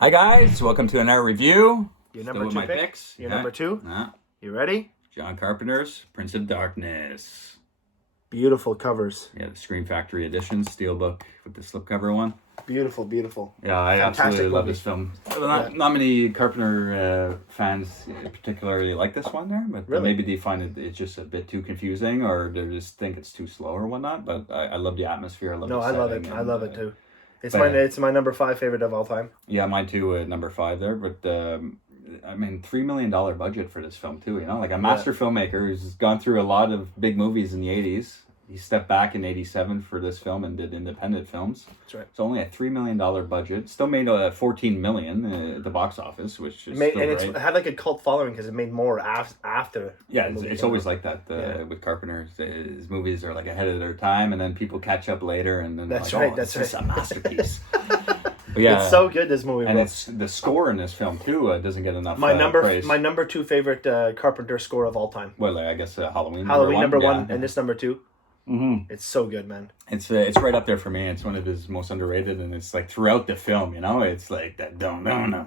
Hi guys, welcome to another review. Your Still number with two my pick? picks. Your number two? You ready? John Carpenter's Prince of Darkness. Beautiful covers. Yeah, the Scream Factory edition, steelbook with the slipcover one. Beautiful, beautiful. Yeah, I Fantastic absolutely love movie. this film. Not many Carpenter fans particularly like this one there, but Really? maybe they find it's just a bit too confusing, or they just think it's too slow or whatnot. But I love the atmosphere. I love No, the I love it. setting I love it too. It's but- it's my number 5 favorite of all time. Yeah, mine too. Number 5 there, but I mean, $3 million budget for this film too. You know, like a master filmmaker who's gone through a lot of big movies in the '80s. He stepped back in '87 for this film and did independent films. That's right. It's only a $3 million budget. Still made $14 million at the box office, which is still great. It had like a cult following because it made more after. Yeah, it's always like that with Carpenter. His movies are like ahead of their time, and then people catch up later, and then That's like, right. oh, That's it's right. just a masterpiece. But yeah, It's so good, this movie. and Bro. it's the score in this film too doesn't get enough my praise. number 2 favorite Carpenter score of all time. Well, I guess Halloween. Halloween number one, yeah. and this number 2. Mm-hmm. It's so good, man. It's right up there for me. It's one of his most underrated, and it's like throughout the film, you know, it's like that don't. I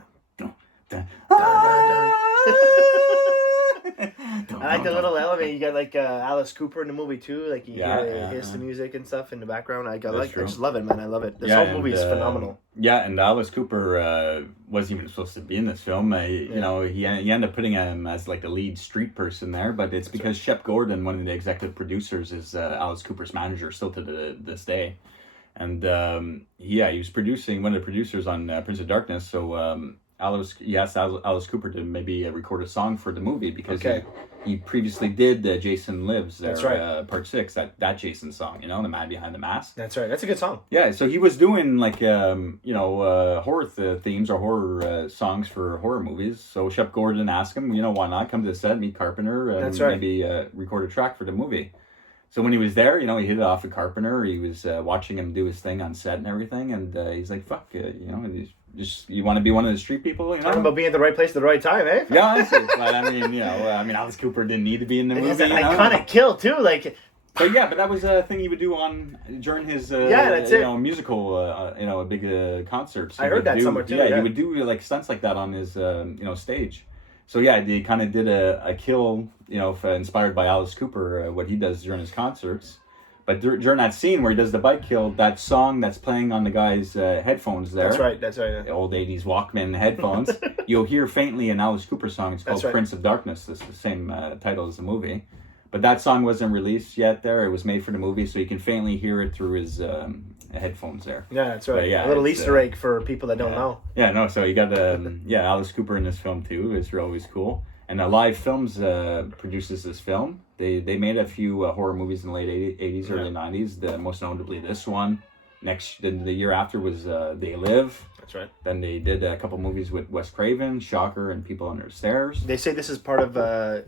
like the little element. You got like Alice Cooper in the movie too. Like you Yeah, hear the music and stuff in the background. I That's true. just love it, man. I love it. This Yeah, whole movie is phenomenal. Yeah, and Alice Cooper wasn't even supposed to be in this film. You know, he ended up putting him as like the lead street person there, but it's because Shep Gordon, one of the executive producers, is Alice Cooper's manager still to this day. And he was producing one of the producers on Prince of Darkness. So he asked Alice Cooper to maybe record a song for the movie because he previously did Jason Lives there, That's right. Part 6, that Jason song, you know, The Man Behind the Mask. That's right. That's a good song. Yeah, so he was doing like horror themes or horror songs for horror movies. So Shep Gordon asked him, you know, why not come to the set, meet Carpenter, and That's right. maybe record a track for the movie. So when he was there, you know, he hit it off with Carpenter. He was watching him do his thing on set and everything, and he's like, "Fuck, you know, you want to be one of the street people, you know." Talking about being at the right place at the right time, eh? Yeah, honestly. But I mean, Alice Cooper didn't need to be in the movie. It's an you know? iconic kill too. Like, But that was a thing he would do during his musical, big concerts. I heard that somewhere too. Yeah, he would do like stunts like that on his stage. So yeah, they kind of did a kill, inspired by Alice Cooper, what he does during his concerts. But during that scene where he does the bike kill, that song that's playing on the guy's headphones there. That's right. The old 80s Walkman headphones. You'll hear faintly an Alice Cooper song. It's called Prince of Darkness. It's the same title as the movie. But that song wasn't released yet there. It was made for the movie, so you can faintly hear it through his headphones there. Yeah, that's right. Yeah, a little Easter egg for people that don't know. Yeah, no, so you got Alice Cooper in this film too. It's always cool. And Live Films produces this film. They made a few horror movies in the late 80s, early 90s. Most notably this one. The year after was They Live. That's right. Then they did a couple movies with Wes Craven, Shocker, and People Under the Stairs. They say this is part of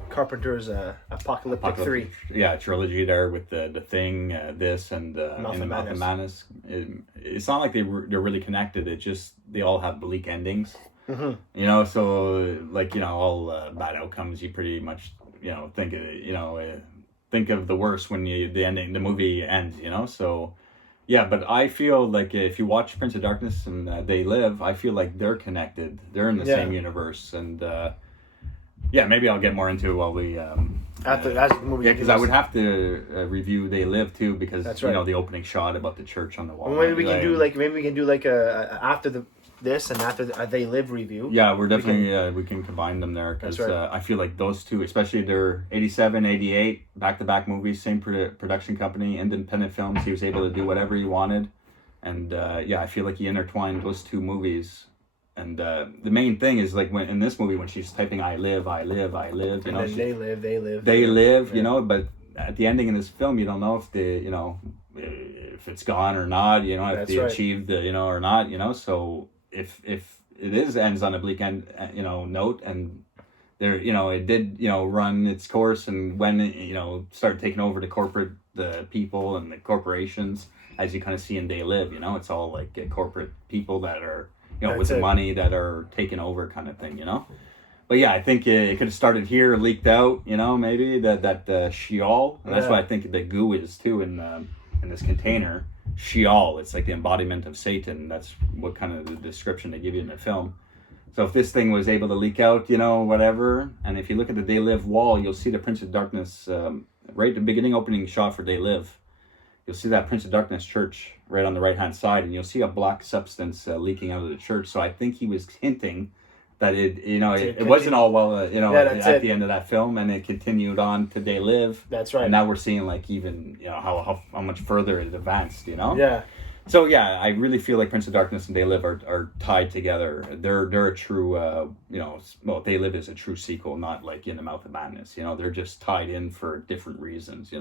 Carpenter's Apocalyptic 3. Yeah, trilogy there with the Thing, this, and Mouth of Madness. It's not like they're really connected. It just they all have bleak endings. Mm-hmm. You know, so like all bad outcomes. You pretty much think of the worst when the movie ends. You know, so. Yeah, but I feel like if you watch Prince of Darkness and They Live, I feel like they're connected. They're in the same universe, and maybe I'll get more into it while we After the movie. Yeah, because I would have to review They Live too, because That's right. The opening shot about the church on the wall. Well, maybe we can do a after this and after the They Live review. Yeah, we're definitely we can combine them there because I feel like those two, especially their 87, 88 back-to-back movies, same production company, independent films. He was able to do whatever he wanted, and I feel like he intertwined those two movies. And the main thing is like when in this movie when she's typing "I live," "I live," "I live," and then they live. Yeah. But at the ending in this film, you don't know if if it's gone or not. If they achieved or not. So. If it ends on a bleak end, note, and there, it did, run its course, and when it, started taking over the people and the corporations, as you kind of see in They Live, it's all like corporate people that are, with the money that are taking over kind of thing, But yeah, I think it could have started here, leaked out, maybe that Sheol, and that's what I think the goo is too in this container. Sheol. It's like the embodiment of Satan. That's what kind of the description they give you in the film. So if this thing was able to leak out, whatever, and if you look at the They Live wall, you'll see the Prince of Darkness, right at the beginning opening shot for They Live. You'll see that Prince of Darkness church right on the right-hand side, and you'll see a black substance leaking out of the church. So I think he was hinting that it wasn't all well, at the end of that film, and it continued on to They Live. That's right. And now we're seeing like even, how much further it advanced, Yeah. So yeah, I really feel like Prince of Darkness and They Live are tied together. They're a true, They Live is a true sequel, not like In the Mouth of Madness. They're just tied in for different reasons.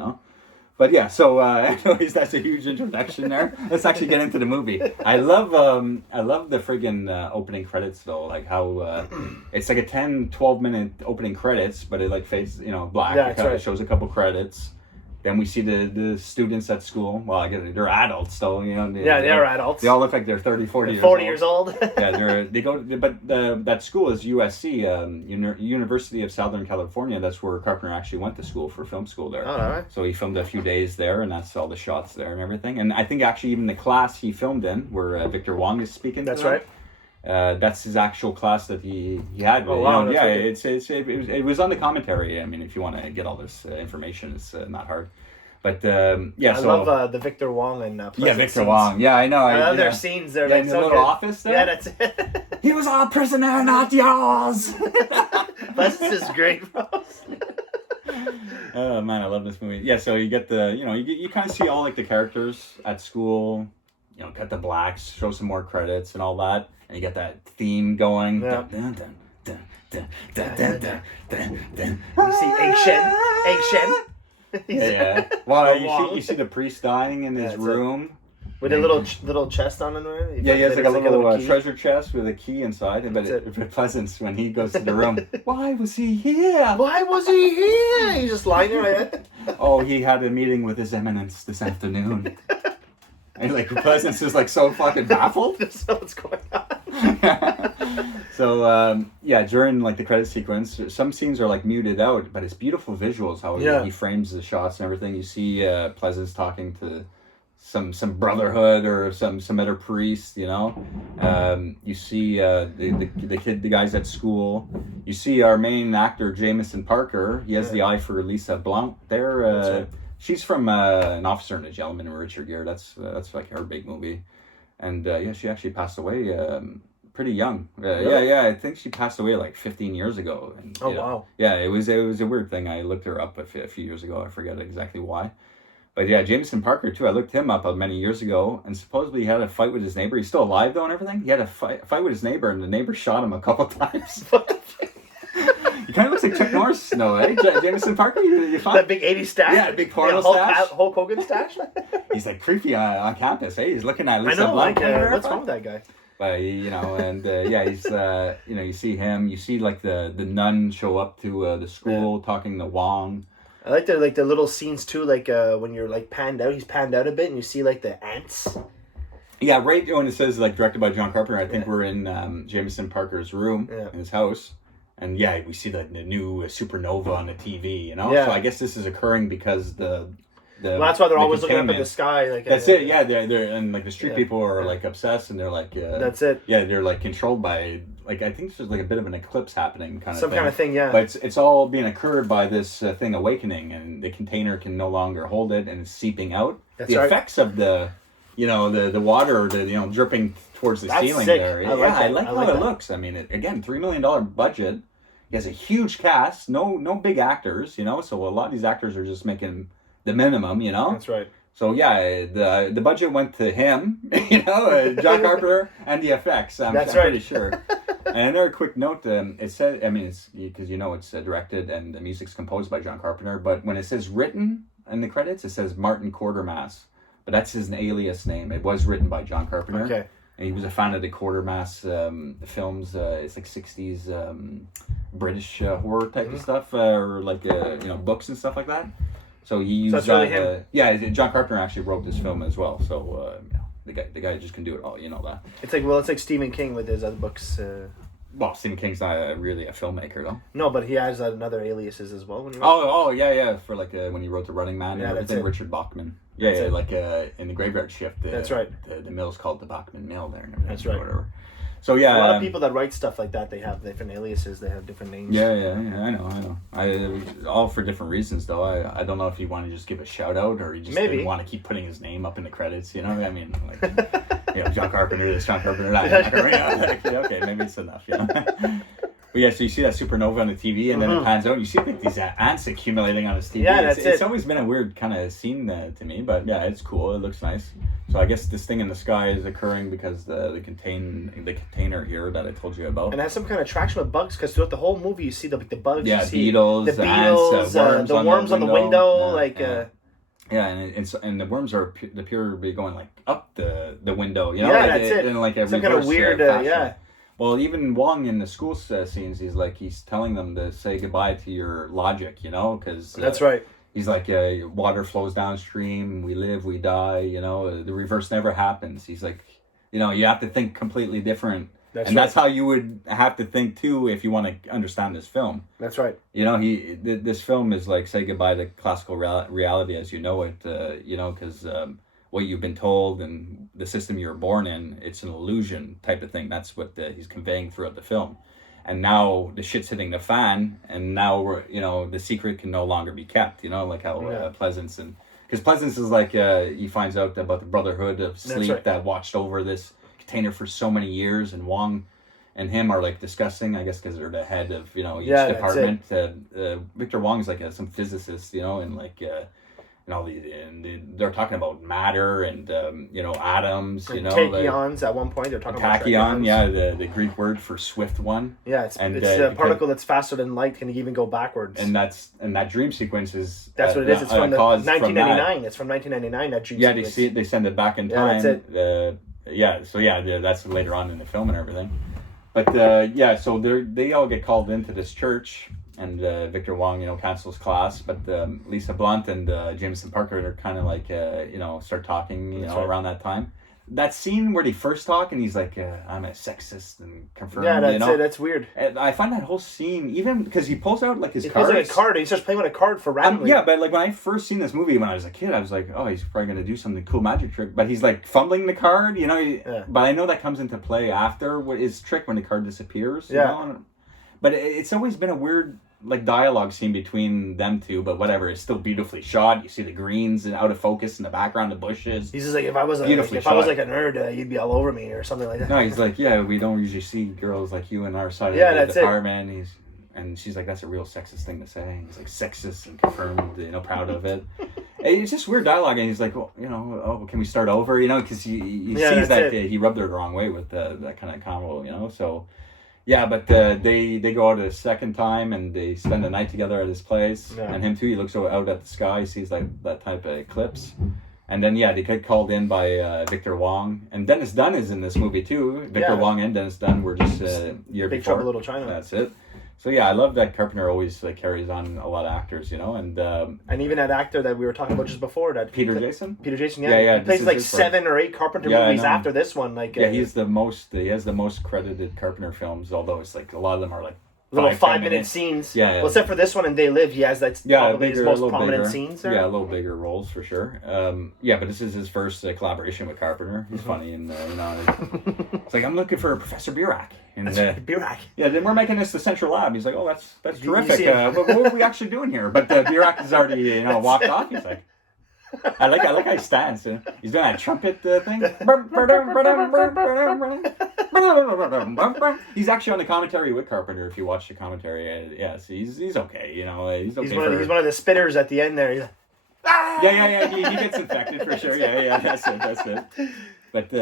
But yeah, so anyways, that's a huge introduction there. Let's actually get into the movie. I love the friggin' opening credits though, like how it's like a 10-12 minute opening credits, but it like fades, black. Yeah, that's right. It shows a couple credits. Then we see the students at school. Well, I guess they're adults, though. They're adults. They all look like they're 30, 40 years old. Yeah, they go. But that school is USC, University of Southern California. That's where Carpenter actually went to school for film school there. Oh, all right. So he filmed a few days there, and that's all the shots there and everything. And I think actually even the class he filmed in, where Victor Wong is speaking. That's right. That's his actual class that he had. Oh, wow, yeah, it was on the commentary. I mean, if you want to get all this information, it's not hard. But I love the Victor Wong and Victor scenes. Wong. Yeah, I know. I love their scenes. They're like in so the little good. office there. Yeah, that's it. He was our prisoner, not yours. Pleasance is great, bro. Oh man, I love this movie. Yeah, so you get you kind of see all like the characters at school. Cut the blacks, show some more credits and all that. And you get that theme going. Yeah. Dun, dun, dun, dun, dun, dun, dun, dun, dun. You see Egg Shen. Yeah. Well, you see the priest dying in his room. With a little chest on it, right? Yeah, he has like a little treasure chest with a key inside. But Pleasance, when he goes to the room, why was he here? Why was he here? He's just lying there, right? Oh, he had a meeting with His Eminence this afternoon. And like Pleasance is like so fucking baffled. Just know what's going on. So during like the credit sequence, some scenes are like muted out, but it's beautiful visuals how he frames the shots and everything. You see Pleasance talking to some brotherhood or some other priest, You see the guys at school. You see our main actor Jameson Parker. He has the eye for Lisa Blount there. She's from An Officer and a Gentleman with Richard Gere. That's like her big movie, and she actually passed away pretty young. Really? Yeah. I think she passed away like 15 years ago. And, wow. Yeah, it was a weird thing. I looked her up a few years ago. I forget exactly why, but yeah, Jameson Parker too. I looked him up many years ago, and supposedly he had a fight with his neighbor. He's still alive though, and everything. He had a fight with his neighbor, and the neighbor shot him a couple times. He kind of looks like Chuck Norris, Jameson Parker. You find that big 80s stash? Yeah, big porno stash. Hulk Hogan stash? He's like creepy on campus, eh? He's looking at Lisa I know, Blount. what's wrong with that guy? But, he's, you see him. You see, like, the nun show up to the school talking to Wong. I like the little scenes, too, like, when you're, like, panned out. He's panned out a bit, and you see, like, the ants. Yeah, right when it says, like, directed by John Carpenter, I think we're in Jameson Parker's room in his house. And we see the new supernova on the TV, Yeah. So I guess this is occurring because well, that's why they're always looking up at the sky. Like that's it. Yeah, they're and like the street people are like obsessed, and they're like. That's it. Yeah, they're like controlled by like I think there's like a bit of an eclipse happening, kind of thing. Yeah. But it's all being occurred by this thing awakening, and the container can no longer hold it, and it's seeping out. That's the right. effects of the water, dripping towards the ceiling sick. there. I like how it looks. I mean, again, $3 million budget. He has a huge cast, no big actors, so a lot of these actors are just making the minimum, That's right. So the budget went to him, John Carpenter, and the effects. I'm pretty sure. And another quick note, it said, I mean, it's because it's directed and the music's composed by John Carpenter, but when it says written in the credits, it says Martin Quatermass, but that's his alias name. It was written by John Carpenter. Okay. And he was a fan of the Quatermass films. It's like 60s British horror type of stuff, or like books and stuff like that. So he used that's really him. Yeah, John Carpenter actually wrote this film as well. So the guy just can do it all. You know that. It's like Stephen King with his other books. Well, Stephen King's not really a filmmaker, though. No, but he has another aliases as well. When he yeah. For like when he wrote The Running Man, yeah, that's Richard Bachman. Yeah, that's like in the Graveyard Shift. That's right. The mill's called the Bachman Mill there. And that's right. Whatever. So yeah, a lot of people that write stuff like that, they have different aliases. They have different names. Yeah. I know. All for different reasons, though. I don't know if you want to just give a shout out or you just didn't want to keep putting his name up in the credits. You know, I mean, like, John Carpenter, this, John Carpenter, that. Okay, maybe it's enough. You know. But yeah, so you see that supernova on the TV, and then it pans out. And you see like these ants accumulating on his TV. Yeah, it's always been a weird kind of scene to me, but yeah, it's cool. It looks nice. So I guess this thing in the sky is occurring because the container here that I told you about. And it has some kind of traction with bugs because throughout the whole movie you see the bugs. Yeah, you see beetles, the worms, the worms on the window, Yeah, and the worms appear to be going like up the window. You know, yeah, like that's it. In like a some kind of weird, fashion. Well, even Wong in the school scenes, he's telling them to say goodbye to your logic, you know, because that's right. He's like, water flows downstream, we live, we die, you know, the reverse never happens. He's like, you know, you have to think completely different. That's how you would have to think too if you want to understand this film. That's right. You know, this film is like say goodbye to classical reality as you know it, you know, because what you've been told and the system you were born in, it's an illusion type of thing. That's what he's conveying throughout the film. And now the shit's hitting the fan, and now the secret can no longer be kept. You know, like how Pleasance because Pleasance is like he finds out about the Brotherhood of Sleep that watched over this container for so many years, and Wong and him are like discussing, I guess, because they're the head of each department. Victor Wong is like some physicist, and like. They're talking about matter and atoms, tachyons. At one point, they're talking about tachyon. Yeah, the Greek word for swift one. Yeah, it's a particle that's faster than light, can even go backwards. And that dream sequence is that's what it is. It's from 1999. It's from 1999. That dream. Yeah, sequence. they send it back in time. That's it. That's later on in the film and everything. But so they all get called into this church. And Victor Wong, cancels class, but Lisa Blunt and Jameson Parker are kind of like, start talking, around that time. That scene where they first talk and he's like, I'm a sexist and confirmed, that's weird. And I find that whole scene, even because he pulls out like his cards. He pulls out a card and he starts playing with a card for randomly. But like when I first seen this movie when I was a kid, I was like, oh, he's probably going to do something cool magic trick. But he's like fumbling the card, but I know that comes into play after his trick when the card disappears. You know? But it's always been a weird like dialogue scene between them two, but whatever, it's still beautifully shot. You see the greens and out of focus in the background, the bushes. He's just like, if I was a nerd, you'd be all over me or something like that. No, he's like, we don't usually see girls like you in our side of the department. And she's like, that's a real sexist thing to say. He's like, sexist and confirmed, proud of it. It's just weird dialogue, and he's like, well, can we start over? Because he sees that he rubbed her the wrong way with that kind of combo, so. Yeah, but they go out a second time and they spend the night together at his place. Yeah. And him too, he looks out at the sky, sees like that type of eclipse. And then, they get called in by Victor Wong. And Dennis Dunn is in this movie too. Victor Wong and Dennis Dunn were just year Big before. Trouble Little China. That's it. So I love that Carpenter always carries on a lot of actors, and even that actor that we were talking about just before, that Peter Jason. He plays like 7 or 8 Carpenter movies after this one. Like he has the most credited Carpenter films, although it's like a lot of them are like little 5-minute scenes. Well, except for this one and They Live, he has probably his most prominent scenes there. Yeah, a little bigger roles for sure. But this is his first collaboration with Carpenter. He's funny and it's like, I'm looking for Professor Burak. And Burak. Yeah, then we're making this the central lab. He's like, oh, that's terrific. What are we actually doing here? But Burak has already walked off. He's like, I like how he stands. He's doing that trumpet thing. He's actually on the commentary with Carpenter. If you watch the commentary, he's okay. He's okay. He's one of the spinners at the end there. He's like, yeah. He gets infected for sure. Yeah. That's it. But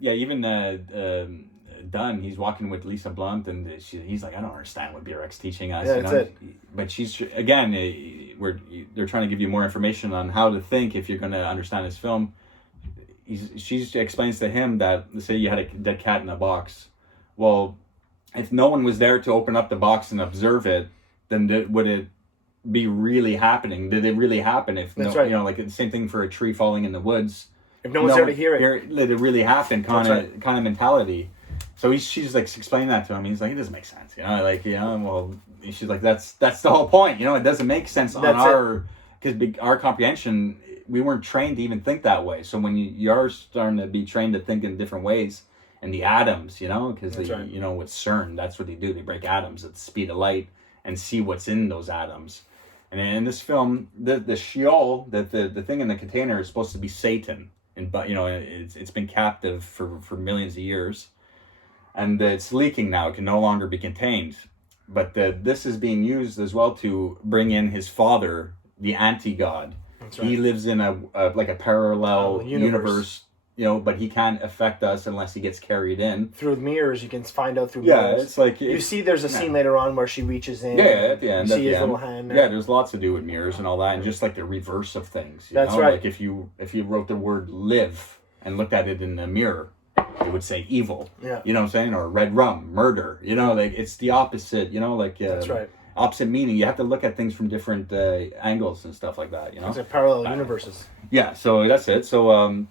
even Dunn, he's walking with Lisa Blunt, and he's like, I don't understand what Burak's teaching us. That's it. But she's again, they're trying to give you more information on how to think if you're going to understand this film. She explains to him that, let's say you had a dead cat in a box. Well, if no one was there to open up the box and observe it, then would it be really happening? Did it really happen? If That's right. Like the same thing for a tree falling in the woods. If no one's there to hear it, did it really happen? Kind of mentality. So she's like explaining that to him. He's like, it doesn't make sense, like, well, she's like, that's the whole point, it doesn't make sense on our, because our comprehension, we weren't trained to even think that way. So when you're starting to be trained to think in different ways, and the atoms, because with CERN, that's what they do. They break atoms at the speed of light and see what's in those atoms. And in this film, the Sheol, the thing in the container is supposed to be Satan, but it's been captive for millions of years, and it's leaking now. It can no longer be contained. But this is being used as well to bring in his father, the anti-god. That's right. He lives in a parallel universe, but he can't affect us unless he gets carried in. Through mirrors, you can find out through mirrors. Yeah, it's like... You see there's a scene later on where she reaches in. Yeah, at the end. You see his little hand there. Yeah, there's lots to do with mirrors and all that, and just like the reverse of things. That's right. Like if you wrote the word live and looked at it in the mirror, it would say evil. Yeah. You know what I'm saying? Or red rum, murder. Like it's the opposite, that's right. Opposite meaning. You have to look at things from different angles and stuff like that, It's like parallel universes. Yeah, so that's it. So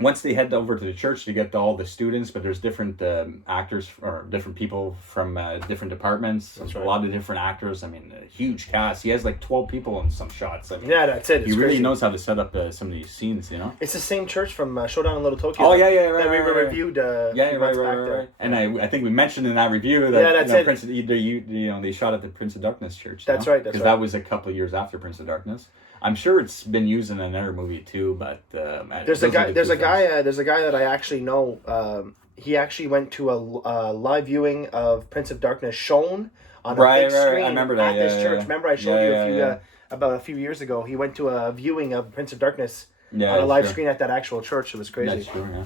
once they head over to the church to get all the students, but there's different actors or different people from different departments. That's right. A lot of different actors. I mean, a huge cast. He has like 12 people in some shots. I mean, yeah, that's it. He really knows how to set up some of these scenes, It's the same church from Showdown in Little Tokyo. Oh, yeah, right. That we reviewed right. And I think we mentioned in that review that that's it. They shot at the Prince of Darkness church. That's right. Because that was a couple of years after Prince of Darkness. I'm sure it's been used in another movie too, but there's a guy that I actually know. He actually went to a live viewing of Prince of Darkness shown on a big screen I remember that, at this church. Remember I showed you about a few years ago. He went to a viewing of Prince of Darkness on a live screen at that actual church. It was crazy. That's true. Yeah.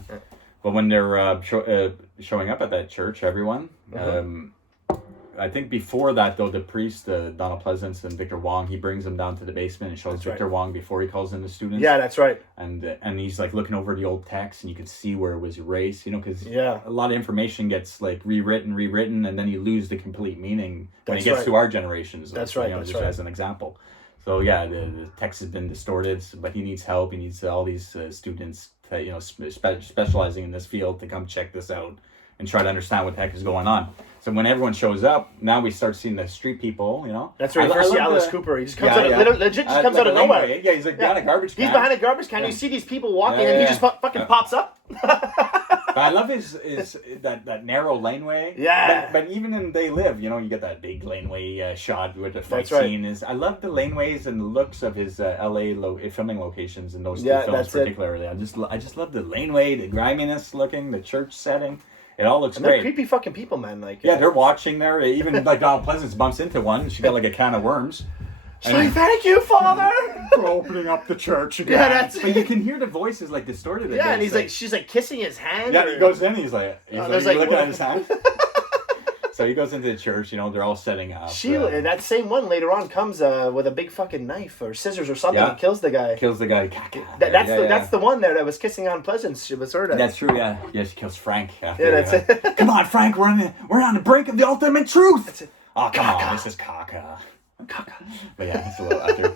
But when they're showing up at that church, everyone. I think before that, though, the priest, Donald Pleasance and Victor Wong, he brings them down to the basement and shows Victor Wong before he calls in the students. Yeah, that's right. And he's like looking over the old text, and you can see where it was erased, because a lot of information gets like rewritten, and then you lose the complete meaning when it gets to our generations. That's right. Just as an example. So yeah, the text has been distorted, but he needs help. He needs all these students, specializing in this field, to come check this out and try to understand what the heck is going on. So when everyone shows up, now we start seeing the street people, That's right. First see Alice Cooper. He just comes legit comes out of nowhere. Yeah, he's like behind a garbage can. He's behind a garbage can. You see these people walking, and he just fucking pops up. But I love his that narrow laneway. Yeah. But even in They Live, you get that big laneway shot with the fight scene. I love the laneways and the looks of his LA filming locations in those two films particularly. I just love the laneway, the griminess looking, the church setting. It all looks great. They're creepy fucking people, man. They're watching there. Even like Donald Pleasance bumps into one. She got like a can of worms. She's like, "Thank you, Father, for opening up the church again." Yeah, that's. But you can hear the voices like distorted. Yeah, and she's like kissing his hand. Yeah, he goes in. He's looking at his hand. So he goes into the church, they're all setting up. That same one later on comes with a big fucking knife or scissors or something and kills the guy. That's the one there that was kissing on Pleasance. She was heard. That's true, yeah. Yeah, she kills Frank after. Yeah, that's it. Come on, Frank, we're on the brink of the ultimate truth. That's it. Oh, come on, this is caca. But yeah, it's a little after.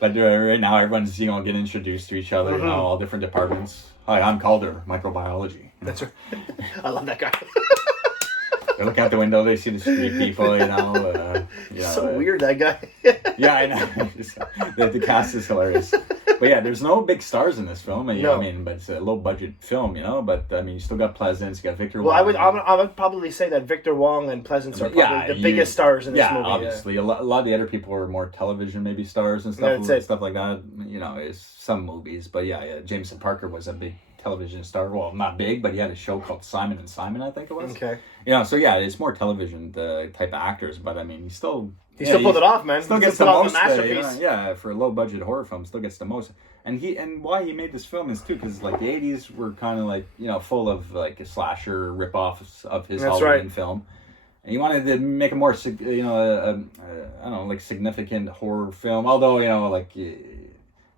But right now, everyone's, getting introduced to each other, all different departments. Hi, I'm Calder, microbiology. That's right. I love that guy. They look out the window, they see the street people, So weird, that guy. Yeah, I know. The cast is hilarious. But yeah, there's no big stars in this film. But it's a low budget film, But you still got Pleasance, you got Victor Wong. I would probably say that Victor Wong and Pleasance are probably the biggest stars in this movie. Obviously. Yeah, obviously. A lot of the other people are more television maybe stars and stuff like that. It's some movies. But yeah, Jameson Parker was a big television star. Well, not big, but he had a show called Simon and Simon, I think it was. Okay. So yeah, it's more television type of actors, but he still pulled it off, man. Still gets the most. For a low budget horror film, still gets the most. And why he made this film is too because like the 80s were kind of like full of like a slasher ripoffs of his Halloween film. And he wanted to make a more significant horror film, although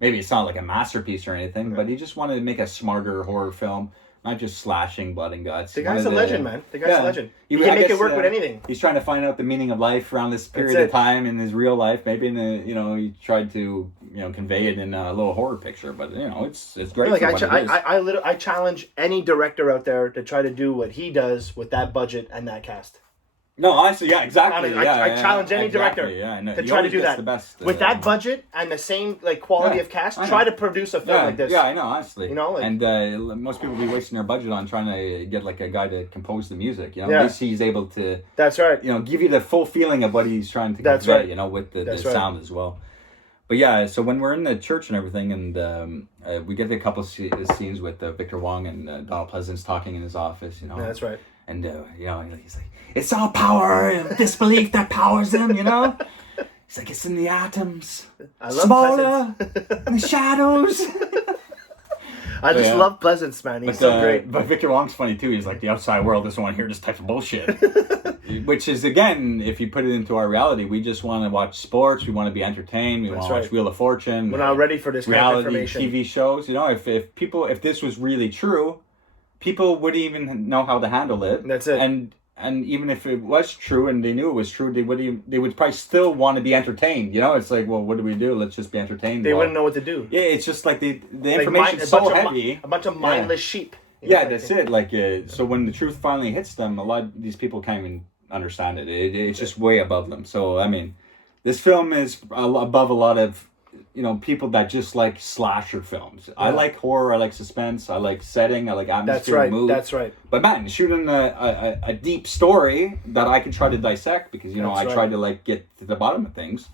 maybe it's not like a masterpiece or anything, but he just wanted to make a smarter horror film not just slashing blood and guts. The guy's a legend, man. The guy's a legend. He can make it work with anything. He's trying to find out the meaning of life around this period of time in his real life. Maybe in the, he tried to, convey it in a little horror picture. But, it's great. Like I challenge any director out there to try to do what he does with that budget and that cast. No, honestly, yeah, exactly. I challenge any director to try to do that. With that budget and the same quality of cast, try to produce a film like this. Yeah, I know, honestly. And most people be wasting their budget on trying to get a guy to compose the music. At least he's able to. That's right. Give you the full feeling of what he's trying to convey. With the sound as well. But yeah, so when we're in the church and everything, and we get a couple scenes with Victor Wong and Donald Pleasance talking in his office. That's right. And, he's like, it's all power and disbelief that powers them, He's like, it's in the atoms. I love smaller, in the shadows. I just love Pleasance, man. He's so great. But Victor Wong's funny, too. He's like, the outside world doesn't want to hear this type of bullshit. Which is, again, if you put it into our reality, we just want to watch sports. We want to be entertained. We want to watch Wheel of Fortune. We're not ready for this kind of information. Reality TV shows. If this was really true, people wouldn't even know how to handle it. That's it. And even if it was true and they knew it was true, they would probably still want to be entertained. It's like, well, what do we do? Let's just be entertained. They wouldn't know what to do. Yeah, it's just like the information's so heavy. A bunch of mindless sheep. That's it. So when the truth finally hits them, a lot of these people can't even understand it. It's just way above them. So, I mean, this film is above a lot of people that just like slasher films. Yeah. I like horror, I like suspense, I like setting, I like atmosphere, mood. That's right. But man, shooting a deep story that I can try to dissect because I try to get to the bottom of things.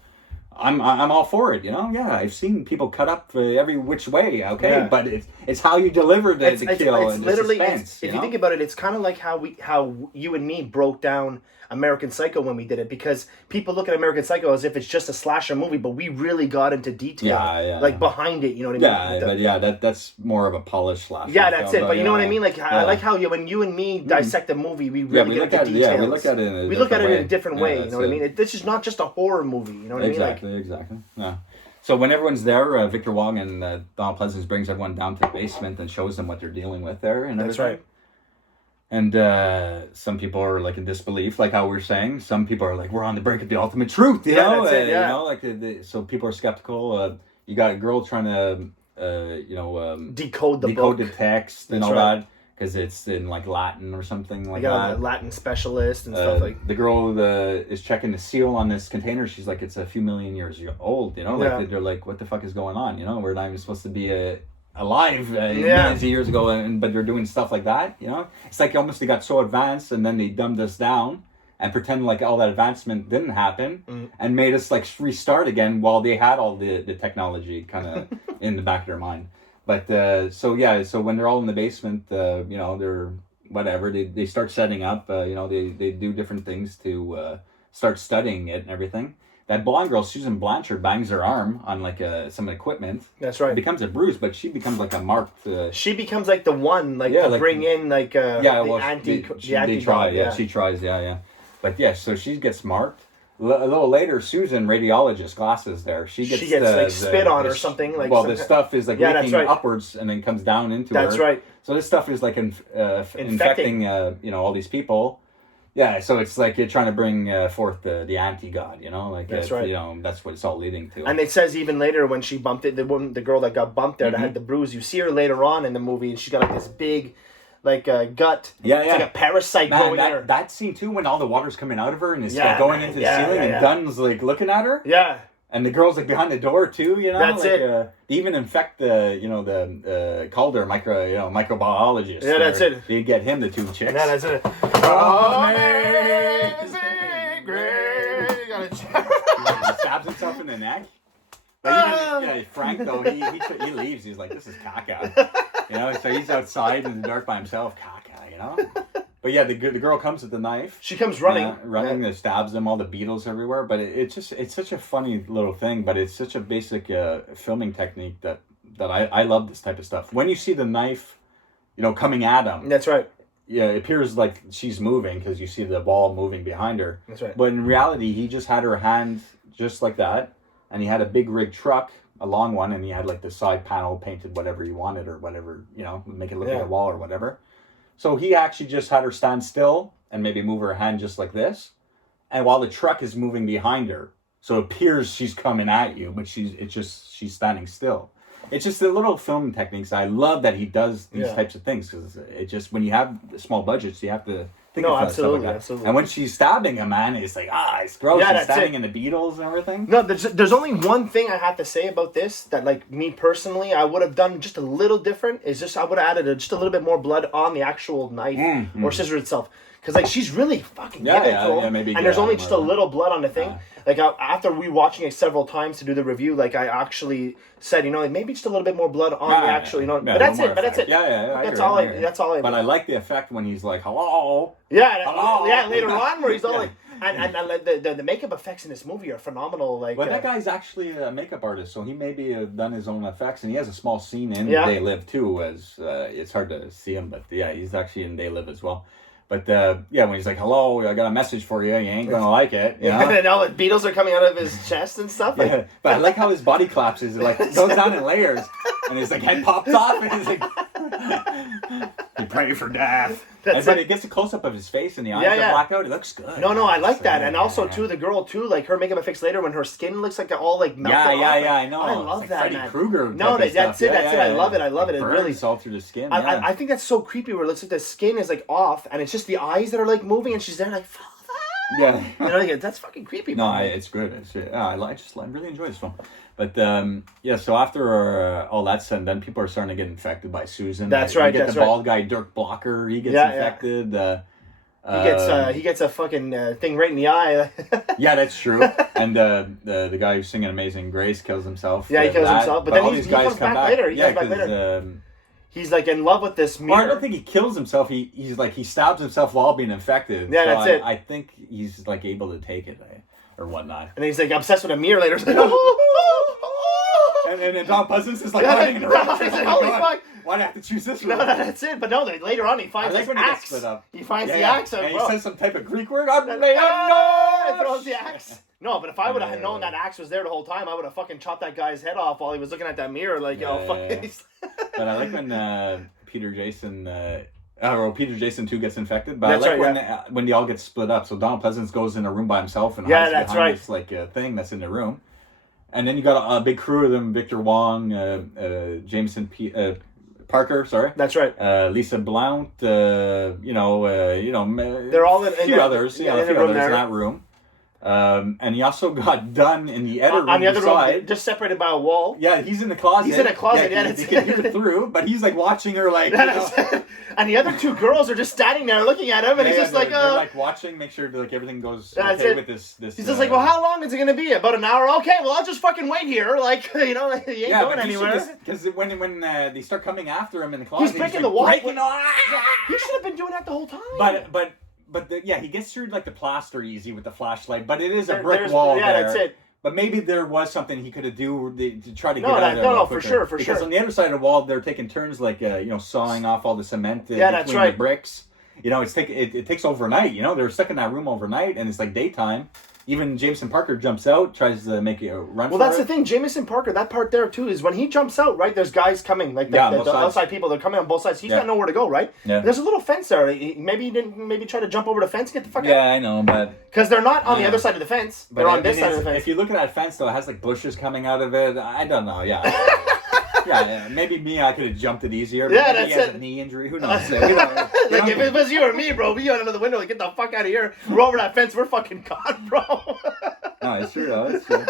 I'm all for it. I've seen people cut up every which way. Okay, but it's how you deliver the kill and the suspense. If you think about it, it's kind of like how you and me broke down American Psycho when we did it, because people look at American Psycho as if it's just a slasher movie, but we really got into detail, behind it. You know what I mean? That's more of a polished slasher. Yeah, that's it. But you know what I mean? I like how when you and me dissect a movie, we really get into details. We look at it in a different way. You know what I mean? This is not just a horror movie. You know what I mean? Exactly. Yeah. So when everyone's there, Victor Wong and Donald Pleasance brings everyone down to the basement and shows them what they're dealing with there and everything. That's right. And some people are in disbelief, like how we're saying. Some people are like, we're on the brink of the ultimate truth, you know? That's it, so people are skeptical. You got a girl trying to, decode the text and all that. Because it's in Latin or something like that. You got a Latin specialist and stuff like. The girl is checking the seal on this container. She's like, it's a few million years old. They're like, what the fuck is going on? We're not even supposed to be alive millions of years ago, but they're doing stuff like that. It's like almost they got so advanced and then they dumbed us down and pretend like all that advancement didn't happen and made us restart again while they had all the technology kind of in the back of their mind. But so when they're all in the basement, they're whatever, they start setting up, they do different things to start studying it and everything. That blonde girl, Susan Blanchard, bangs her arm on some equipment. That's right. It becomes a bruise, but she becomes a marked. She becomes the one to bring in the anti. They try, she tries, But so she gets marked. A little later, Susan, radiologist, glasses there. She gets spit on or something. The stuff is leaking upwards and then comes down into her. That's right. So this stuff is infecting all these people. Yeah, so it's like you're trying to bring forth the anti-god, That's right. That's what it's all leading to. And it says even later when she bumped it, the girl that got bumped there that had the bruise, you see her later on in the movie and she's got this big gut. Yeah, it's like a parasite growing in her. That scene too, when all the water's coming out of her and it's going into the ceiling and Dunn's looking at her. Yeah. And the girl's behind the door too, That's it. They even infect the Calder microbiologist. Yeah, that's it. They get him the two chicks. Yeah, that's it. He stabs himself in the neck. But even Frank though, he leaves. He's like, this is caca. So he's outside in the dark by himself, caca. But the girl comes with the knife. She comes running. That stabs them, all the beetles everywhere. But it's such a funny little thing, but it's such a basic filming technique that I love this type of stuff. When you see the knife, coming at him. That's right. Yeah, it appears like she's moving because you see the ball moving behind her. That's right. But in reality, he just had her hand just like that, and he had a big rig truck a long one, and he had like the side panel painted whatever he wanted or whatever, make it look like a wall or whatever. So he actually just had her stand still and maybe move her hand just like this, and while the truck is moving behind her, so it appears she's coming at you, but she's standing still. It's just the little film techniques. I love that he does these types of things, because it just, when you have small budgets, you have to think of stuff like that. Absolutely. And when she's stabbing a man, it's like, it's gross. Yeah, she's standing in the Beatles and everything. No, there's only one thing I have to say about this that, like, me personally, I would have done just a little different. Is just I would have added just a little bit more blood on the actual knife or scissor itself. Because, like, she's really fucking maybe. And there's only just a little blood on the thing. Like, after watching it several times to do the review, like, I actually said, maybe just a little bit more blood on the actual, but that's it. But that's it. That's all I. But I like the effect when he's like, hello. Hello. Later on, where he's all like, and the makeup effects in this movie are phenomenal. Like, but that guy's actually a makeup artist, so he maybe have done his own effects, and he has a small scene in They Live too. As it's hard to see him, but he's actually in They Live as well. But when he's like, hello, I got a message for you. You ain't going to like it. And all the beetles are coming out of his chest and stuff. But I like how his body collapses. It like goes down in layers. And his head pops off. And he's like, you pray for death. But it gets a close-up of his face and the eyes are black out. It looks good. No, I like that. And also, too, the girl, too, like her makeup effects later when her skin looks like all like melted off. I know. I love like that, Freddy man. Krueger. No, that's it. I love it. It really all through the skin. I think that's so creepy where it looks like the skin is like off and it's just the eyes that are like moving and she's there like, Father. That's fucking creepy. No, it's good. I really enjoy this film. But so after all that's said, then people are starting to get infected by Susan. That's right. The bald guy Dirk Blocker, he gets infected. He gets a fucking thing right in the eye. Yeah, that's true. And the guy who's singing Amazing Grace kills himself. Yeah, he kills himself. But then he comes back later. He's like in love with this mirror. Well, I don't think he kills himself. He stabs himself while being infected. Yeah, that's it. I think he's like able to take it or whatnot. And he's like obsessed with a mirror later. And then Don Pleasance is like running in the room. Holy fuck! Why'd I have to choose this room? No, that's it. But no, later on he finds his axe. He finds the axe. And he says some type of Greek word. And throws the axe. No, but if I would have known that axe was there the whole time, I would have fucking chopped that guy's head off while he was looking at that mirror. Like, fuck. But I like when Peter Jason 2 gets infected. But that's I like when they all get split up. So Donald Pleasance goes in a room by himself and hides behind this like thing that's in the room. And then you got a big crew of them: Victor Wong, Jameson Parker. Sorry, that's right. Lisa Blount. They're all in others. In that room. And he also got done in the other room on the other room, just separated by a wall. Yeah, he's in the closet. He's in a closet. He can hear through, but he's like watching her like. And the other two girls are just standing there looking at him, and he's just they're like watching, make sure like everything goes okay with this. He's just like, well, how long is it gonna be? About an hour? Okay, well, I'll just fucking wait here. Like, he ain't going anywhere. Because when they start coming after him in the closet, he's breaking the wall. He should have been doing that the whole time. But he gets through like the plaster easy with the flashlight, but it is a brick wall there. That's it. But maybe there was something he could have do to try to get out of there. No, for sure. Because on the other side of the wall, they're taking turns like sawing off all the cement between the bricks. It takes overnight. They're stuck in that room overnight, and it's like daytime. Even Jameson Parker jumps out, tries to make a run. Well, that's the thing. Jameson Parker, that part there too, is when he jumps out, right? There's guys coming, like the outside people. They're coming on both sides. He's got nowhere to go, right? Yeah. There's a little fence there. Maybe he didn't try to jump over the fence and get the fuck out. Yeah, I know, but because they're not on the other side of the fence. They're on this side of the fence. If you look at that fence, though, it has like bushes coming out of it. I don't know. Yeah. Yeah, maybe I could have jumped it easier. But maybe he has a knee injury. Who knows? Like if it was you or me, bro, we got out of the window. Like, get the fuck out of here. We're over that fence. We're fucking gone, bro. No, it's true though. It's true.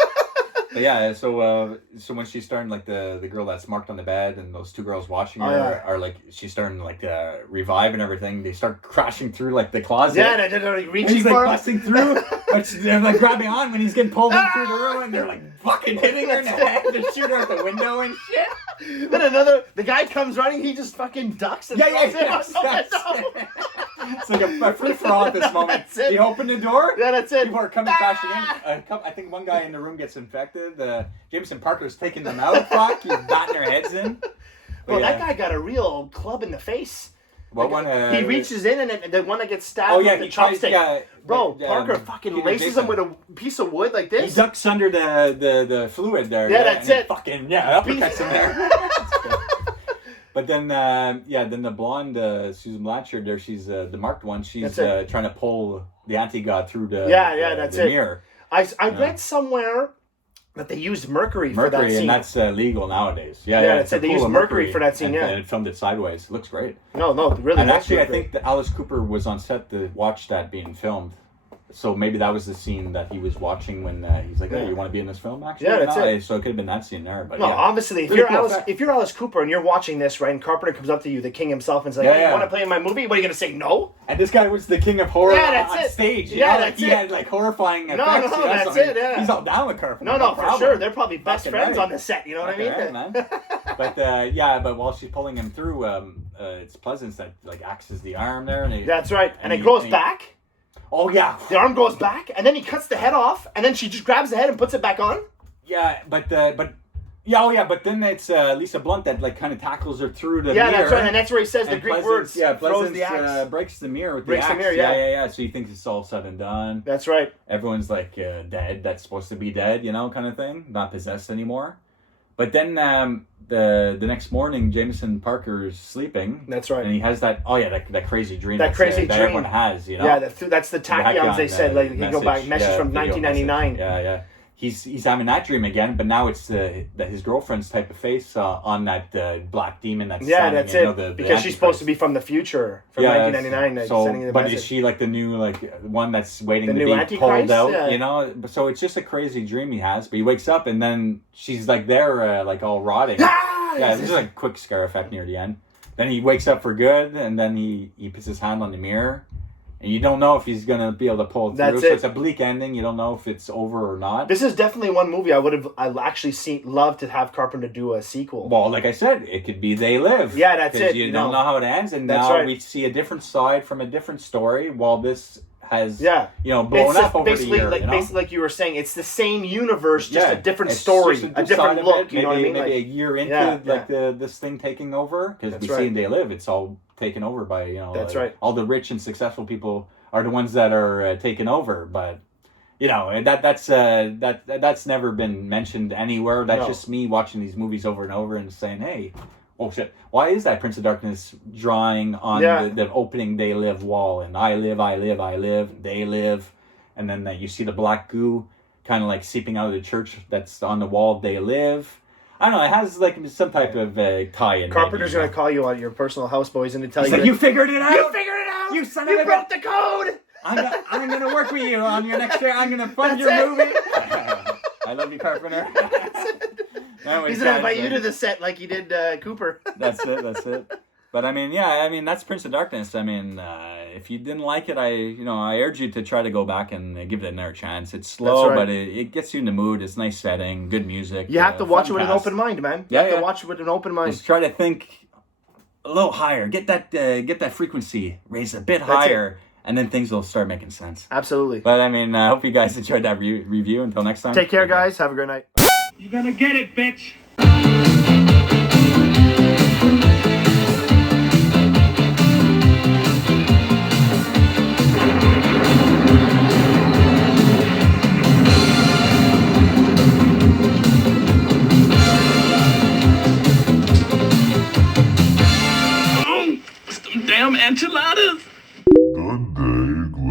But yeah, so when she's starting, like the girl that's marked on the bed and those two girls watching her are like, she's starting like revive and everything. They start crashing through like the closet. Yeah, they're like reaching for him. Busting through. They're like grabbing on when he's getting pulled in through the room, and they're like fucking hitting her in the head to shoot her out the window and shit. Then the guy comes running, he just fucking ducks and it's like a free for all at this moment. He opened the door. Yeah, that's it. People are coming crashing in. I think one guy in the room gets infected. Jameson Parker's taking them out. Fuck, he's batting their heads in. Well, that guy got a real club in the face. What one? He reaches in and the one that gets stabbed with the chopstick. Bro, Parker fucking laces him with a piece of wood like this. He ducks under the fluid there. Yeah, that's it. Fucking uppercuts him there. But then, then the blonde Susan Blanchard there, she's the marked one. She's trying to pull the anti-god through the mirror. I read somewhere that they used mercury for that scene. And that's legal nowadays. That's it. They used mercury for that scene, and it filmed it sideways. It looks great. No, really. And actually, I think that Alice Cooper was on set to watch that being filmed. So maybe that was the scene that he was watching when he's like, "Hey, you want to be in this film?" Actually, that's it. So it could have been that scene there. But obviously, if you're Alice Cooper and you're watching this, right, and Carpenter comes up to you, the king himself, and is like, "Hey, you want to play in my movie?" What are you gonna say? No. And this guy was the king of horror on stage. He had like horrifying effects. No, that's it. Yeah. He's all down with Carpenter. No, for sure. They're probably best friends on the set. You know what I mean? Right, man. But but while she's pulling him through, it's Pleasance that like axes the arm there, and that's right, and it grows back. Oh, yeah. The arm goes back, and then he cuts the head off, and then she just grabs the head and puts it back on? Yeah, but then it's Lisa Blunt that, like, kind of tackles her through the mirror. Yeah, that's right, and that's where he says the Greek words. Yeah, Pleasance breaks the mirror with the axe. Yeah. So he thinks it's all said and done. That's right. Everyone's, like, dead. That's supposed to be dead, kind of thing. Not possessed anymore. But then the next morning, Jameson Parker's sleeping. That's right. And he has that crazy dream. That crazy dream. That everyone has, Yeah, that's the tachyons they said. Like, you go back, message from 1999. Yeah. He's having that dream again, but now it's his girlfriend's type of face on that black demon that's that's it. Because she's supposed to be from the future, from 1999. But is she like the new one that's waiting to be pulled out? So it's just a crazy dream he has. But he wakes up and then she's like there, like all rotting. This is like a quick scare effect near the end. Then he wakes up for good, and then he puts his hand on the mirror. And you don't know if he's going to be able to pull it through. So it's a bleak ending. You don't know if it's over or not. This is definitely one movie I'd actually loved to have Carpenter do a sequel. Well, like I said, it could be They Live. Yeah, that's it. You don't know how it ends. And now we see a different side from a different story while this has blown up over the year. Basically, like you were saying, it's the same universe, just a different story, a different look. You know what I mean? Maybe a year into this thing taking over. Because we see in They Live, it's all taken over by that's right. All the rich and successful people are the ones that are taken over, but that's never been mentioned anywhere. That's just me watching these movies over and over and saying, hey, oh shit, why is that Prince of Darkness drawing on the opening They Live wall, and I live, they live, and then you see the black goo kind of like seeping out of the church that's on the wall, They Live. I don't know. It has like some type of tie-in. Carpenter's going to call you on your personal houseboys and tell you. You figured it out. You figured it out. You son of a. You broke the code. I'm going to work with you on your next year. I'm going to fund your movie. I love you, Carpenter. He's going to invite you to the set like he did Cooper. That's it. But I mean, that's Prince of Darkness. I mean, if you didn't like it, I urge you to try to go back and give it another chance. It's slow, but it gets you in the mood. It's nice setting, good music. You have to watch it with an open mind, man. You have to watch it with an open mind. Just try to think a little higher. Get that frequency raised a bit higher, and then things will start making sense. Absolutely. But I mean, I hope you guys enjoyed that review. Until next time. Take care, guys. Have a great night. You're gonna get it, bitch. Damn enchiladas! The Daigler.